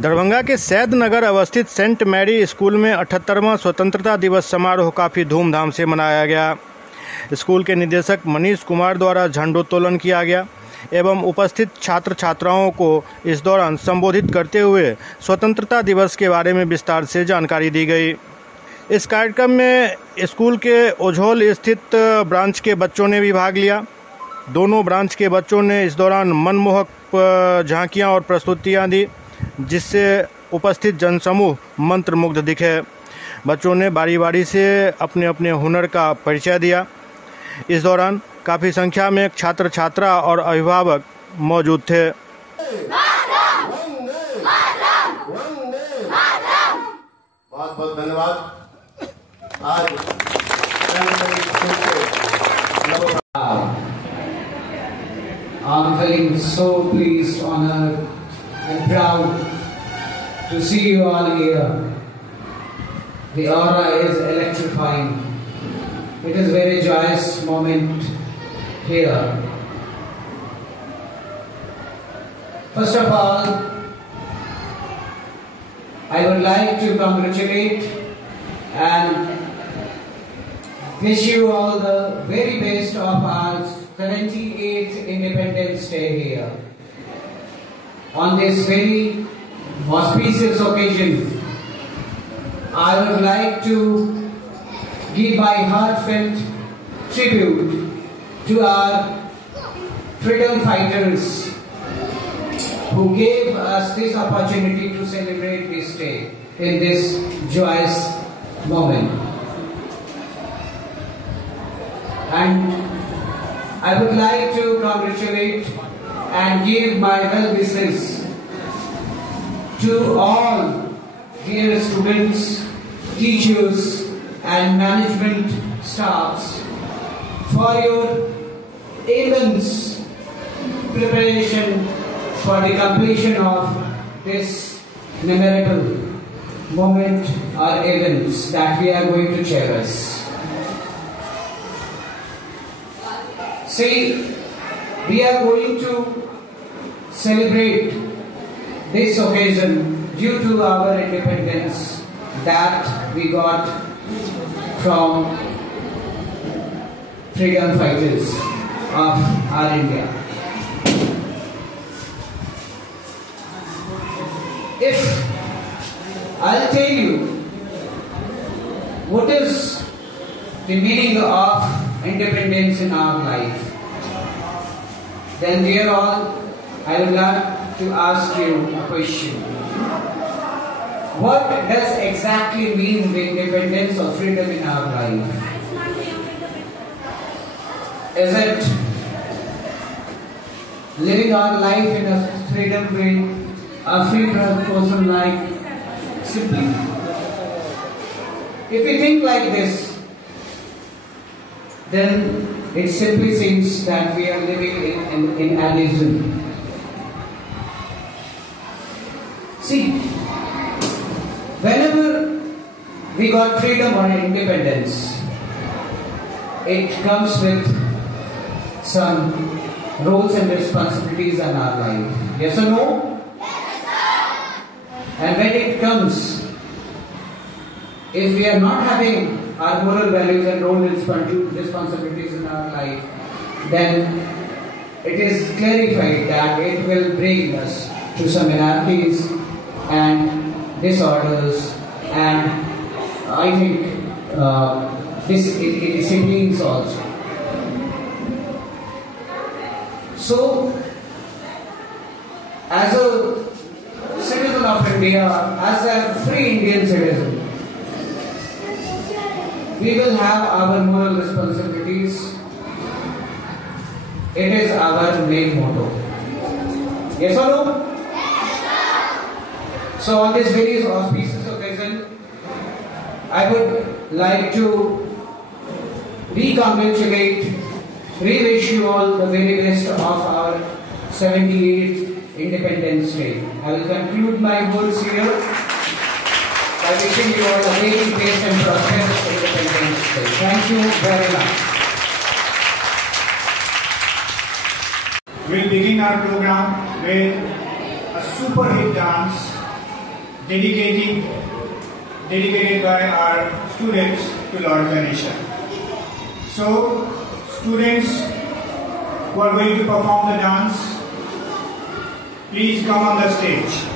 दरभंगा के सैद नगर अवस्थित Saint Mary school में 78वां स्वतंत्रता दिवस समारोह काफ़ी धूमधाम से मनाया गया। स्कूल के निदेशक मनीष कुमार द्वारा झंडोत्तोलन किया गया एवं उपस्थित छात्र छात्राओं को इस दौरान संबोधित करते हुए स्वतंत्रता दिवस के बारे में विस्तार से जानकारी दी गई। इस कार्यक्रम में स्कूल के ओझोल स्थित ब्रांच के बच्चों ने भी भाग लिया। दोनों ब्रांच के बच्चों ने इस दौरान मनमोहक झांकियां और प्रस्तुतियां दी, जिससे उपस्थित जनसमूह मंत्रमुग्ध दिखे। बच्चों ने बारी बारी से अपने अपने हुनर का परिचय दिया। इस दौरान काफ़ी संख्या में छात्र छात्रा और अभिभावक मौजूद थे। बहुत बहुत धन्यवाद। आज I'm feeling so pleased, honored and proud to see you all here. The aura is electrifying. It is a very joyous moment here. First of all, I would like to congratulate and wish you all the very best of our 78th Independence Day here. On this very auspicious occasion, I would like to give my heartfelt tribute to our freedom fighters who gave us this opportunity to celebrate this day in this joyous moment. And I would like to congratulate and give my well wishes to all dear students, teachers and management staffs for your immense preparation for the completion of this memorable moment or events that we are going to cherish. See, we are going to celebrate this occasion due to our independence that we got from freedom fighters of our India. If I'll tell you what is the meaning of independence in our life, then dear all, I would like to ask you a question. What does exactly mean the independence or freedom in our life? Is it living our life in a freedom way, a free person like simply? If we think like this, then it simply seems that we are living in illusion. See, whenever we got freedom or independence, it comes with some roles and responsibilities in our life. Yes or no? Yes, sir. And when it comes, if we are not having our moral values and role responsibilities in our life, then it is clarified that it will bring us to some anarchies and disorders, and I think disciplines also. So, as a citizen of India, as a free Indian citizen, we will have our moral responsibilities. It is our main motto. Yes or no? Yes, so on this very auspicious occasion, I would like to re-congratulate, re-wish you all the very best of our 78th Independence Day. I will conclude my words here by wishing you all a very best and prosperous Independence Day. Thank you very much. We'll begin our program with a super hit dance dedicated by our students to Lord Ganesha. So, students who are going to perform the dance, please come on the stage.